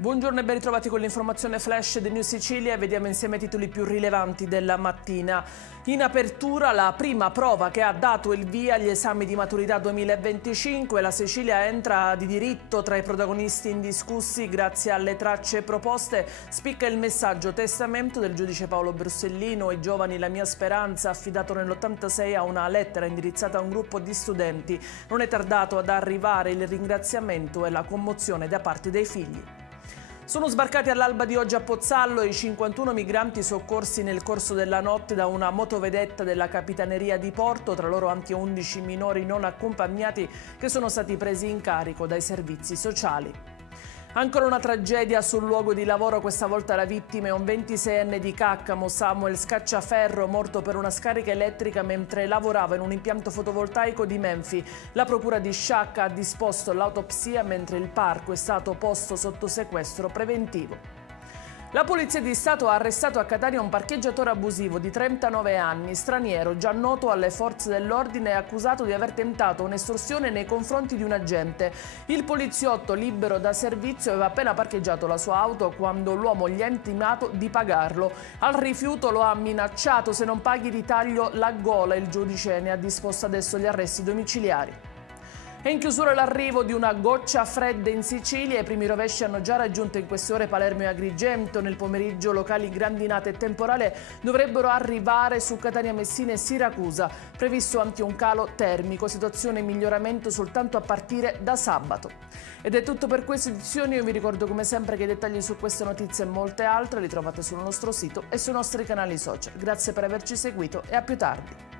Buongiorno e ben ritrovati con l'informazione flash di News Sicilia e vediamo insieme i titoli più rilevanti della mattina. In apertura la prima prova che ha dato il via agli esami di maturità 2025. La Sicilia entra di diritto tra i protagonisti indiscussi grazie alle tracce proposte. Spicca il messaggio testamento del giudice Paolo Borsellino. I giovani, la mia speranza, affidato nell'86 a una lettera indirizzata a un gruppo di studenti. Non è tardato ad arrivare il ringraziamento e la commozione da parte dei figli. Sono sbarcati all'alba di oggi a Pozzallo i 51 migranti soccorsi nel corso della notte da una motovedetta della Capitaneria di Porto, tra loro anche 11 minori non accompagnati che sono stati presi in carico dai servizi sociali. Ancora una tragedia sul luogo di lavoro, questa volta la vittima è un 26enne di Caccamo, Samuel Scacciaferro, morto per una scarica elettrica mentre lavorava in un impianto fotovoltaico di Menfi. La procura di Sciacca ha disposto l'autopsia mentre il parco è stato posto sotto sequestro preventivo. La Polizia di Stato ha arrestato a Catania un parcheggiatore abusivo di 39 anni, straniero, già noto alle forze dell'ordine e accusato di aver tentato un'estorsione nei confronti di un agente. Il poliziotto, libero da servizio, aveva appena parcheggiato la sua auto quando l'uomo gli ha intimato di pagarlo. Al rifiuto lo ha minacciato: se non paghi ti taglio la gola. Il giudice ne ha disposto adesso gli arresti domiciliari. È in chiusura l'arrivo di una goccia fredda in Sicilia. I primi rovesci hanno già raggiunto in queste ore Palermo e Agrigento. Nel pomeriggio locali grandinate e temporale dovrebbero arrivare su Catania, Messina e Siracusa. Previsto anche un calo termico, situazione in miglioramento soltanto a partire da sabato. Ed è tutto per queste edizioni. Io vi ricordo come sempre che i dettagli su queste notizie e molte altre li trovate sul nostro sito e sui nostri canali social. Grazie per averci seguito e a più tardi.